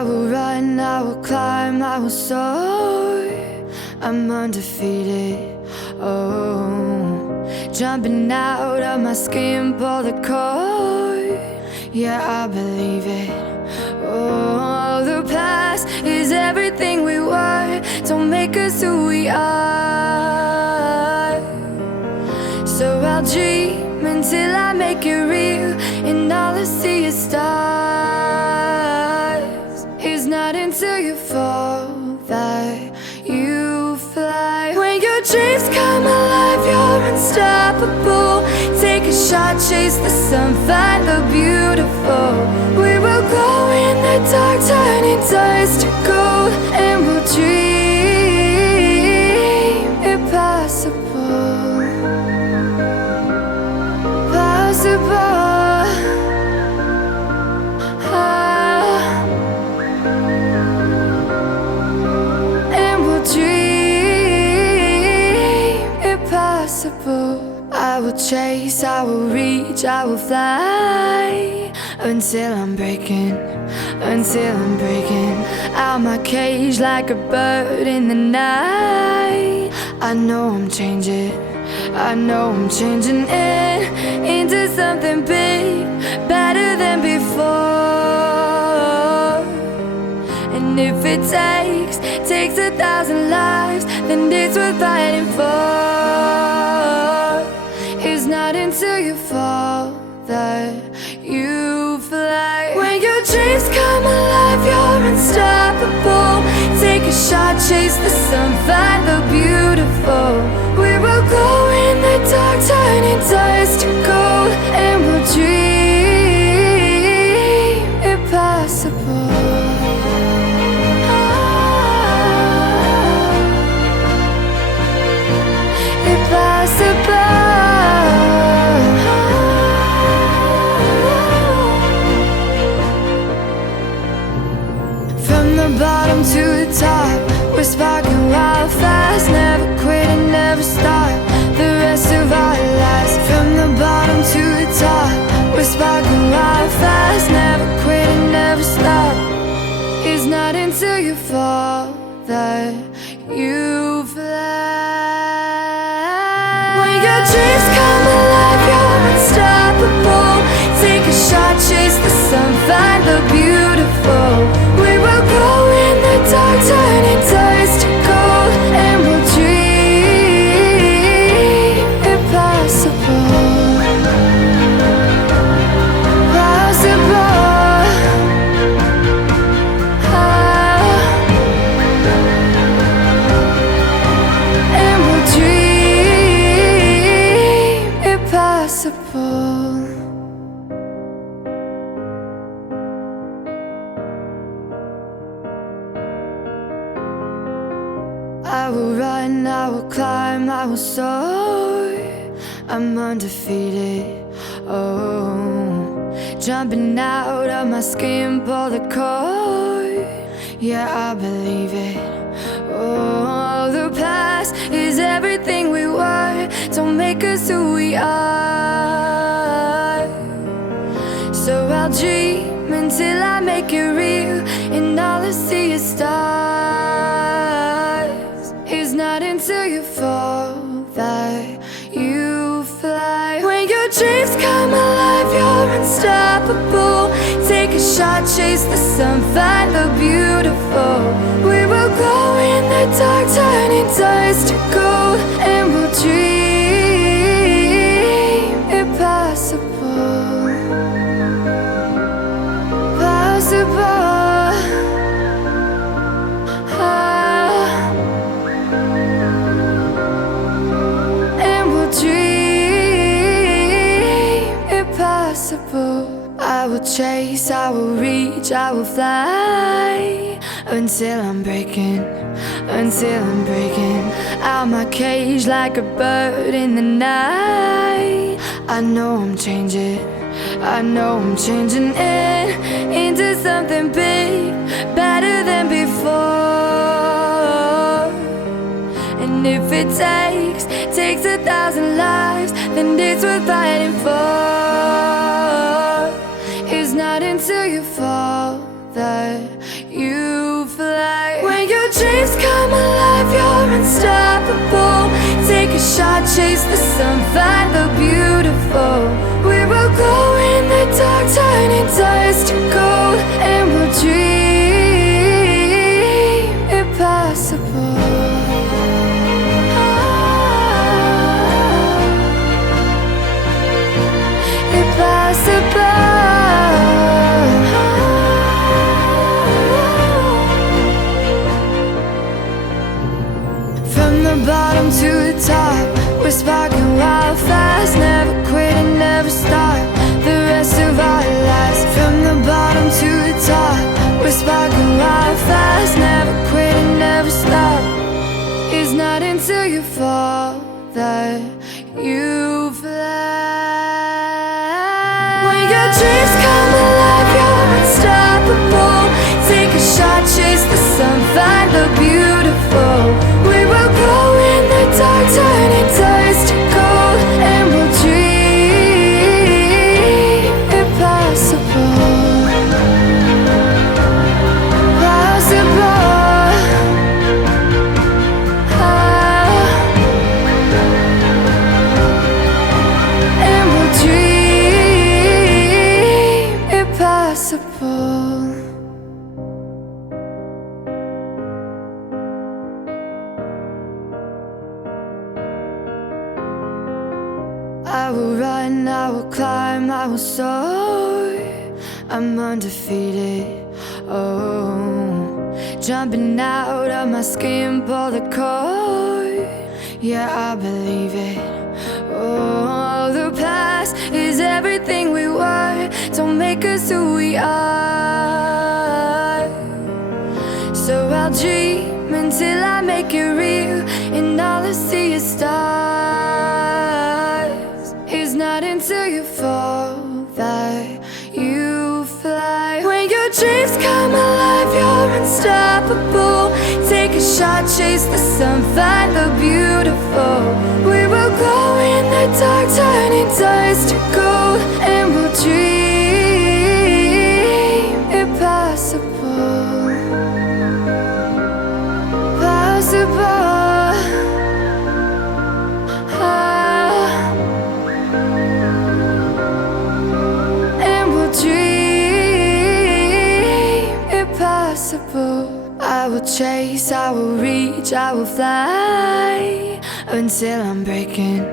I will run, I will climb, I will soar. I'm undefeated, oh. Jumping out of my skin, pull the cord. Yeah, I believe it. Oh, the past is everything we were. Don't make us who we are. So I'll dream until I make it real, and all I see is stars. It's not until you fall that you fly. When your dreams come alive, you're unstoppable. Take a shot, chase the sun, find the beautiful. We will glow in the dark, turning dust to gold, and we'll dream impossible. Possible. And we'll dream impossible. I will chase, I will reach, I will fly until I'm breaking out my cage like a bird in the night. I know I'm changing into something big, better than before. And if it takes 1,000 lives, then it's worth fighting for. It's not until you fall that you fly. When your dreams come alive, you're unstoppable. Take a shot, chase the sun, find the beautiful. We will go in the dark, turning dust to gold, and we'll dream impossible. Impossible. From the bottom to the top, we're sparking wild fast. Never quit and never stop the rest of our lives. From the bottom to the top, we're sparking wild fast. Never quit and never stop. It's not until you fall that you fly. When your dreams come alive, you're unstoppable. Take a shot, chase the sun, find the beautiful. We will go in the dark, turning dust to gold, and we'll dream impossible. Possible. And we'll dream impossible. I will run, I will climb, I will soar. I'm undefeated, oh. Jumping out of my skin, pull the cord. Yeah, I believe it. Oh, the past is everything we were. Don't make us who we are. So I'll dream until I make it real, and all I see is stars. It's not until you fall that you fly. When your dreams come alive, you're unstoppable. Take a shot, chase the sun, find the beautiful. We will glow in the dark, turning dust to gold, and we'll dream impossible. Possible. I will chase, I will reach, I will fly until I'm breaking out my cage like a bird in the night. I know I'm changing into something big, better than before. And if it takes 1,000 lives, then it's worth fighting for. It's not until you fall that life, you're unstoppable. Take a shot, chase the sun, find the beautiful. We will glow in the dark, turning dust to gold, and we'll dream impossible. From the bottom to the top, we're sparking wild fast. Never quit and never stop the rest of our lives. From the bottom to the top, we're sparking wild fast. Never quit and never stop. It's not until you fall that you fly. When your dreams come alive, you're unstoppable. Take a shot, chase the sun, find the beautiful. We will glow in the dark, turning dust to gold, and we'll dream impossible. Possible. And we'll dream impossible. I will run, I will climb, I will soar. I'm undefeated, oh. Jumping out of my skin, pull the cord. Yeah, I believe it. Oh, the past is everything we were. Don't make us who we are. So I'll dream until I make it real, and all I see is stars. It's not until you fall that you fly. When your dreams come alive, you're unstoppable. Take a shot, chase the sun, find the beautiful. We will glow in the dark, turning dust to gold, and we'll dream impossible. Possible. I will chase, I will reach, I will fly until I'm breaking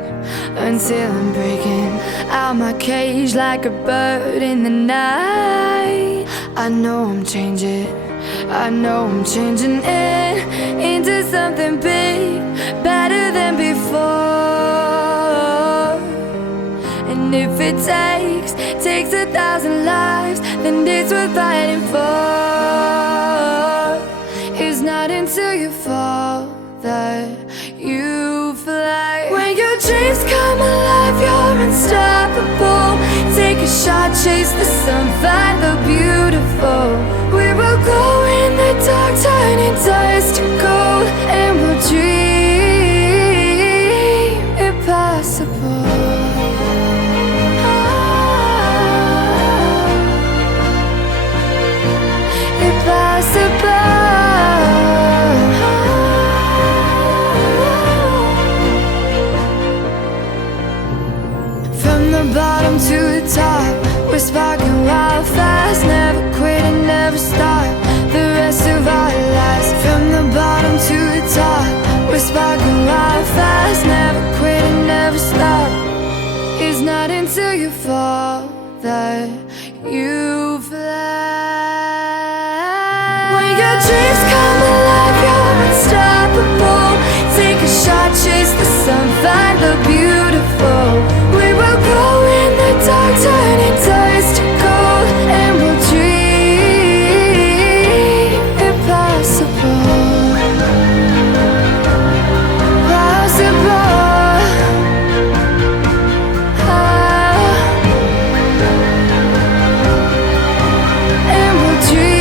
out my cage like a bird in the night. I know I'm changing into something big, better than before. And if it takes 1,000 lives, then it's worth fighting for. It's not until you fall that you fly. When your dreams come alive, you're unstoppable. Take a shot, chase the sun, find the beautiful. We will glow in the dark, turning dust to gold, and we'll dream impossible. Impossible. From the bottom to the top, we're sparking wild fast. Never quit and never stop the rest of our lives. From the bottom to the top, we're sparking wild fast. Never quit and never stop. It's not until you fall that you fly. When your dreams come alive, you're unstoppable. Take a shot, chase the sun, find the beautiful. We will glow in the dark, turning dust to gold, and we'll dream impossible. Possible. And we'll dream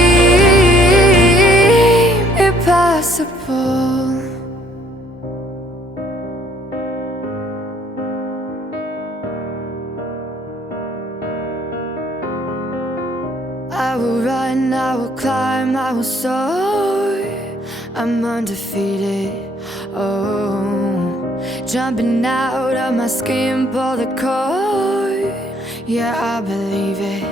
impossible. I will run, I will climb, I will soar. I'm undefeated. Oh, jumping out of my skin, pull the cord. Yeah, I believe it.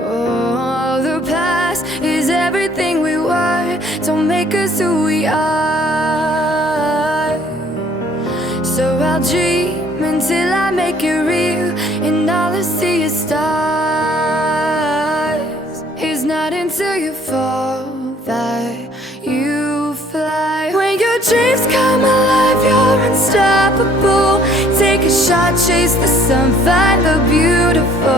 Oh, the past is everything we were. Don't make us who we are. So I'll dream until I make it real, and all I see is stars. It's not until you fall that you fly. When your dreams come alive, you're unstoppable. Take a shot, chase the sun, find the beautiful.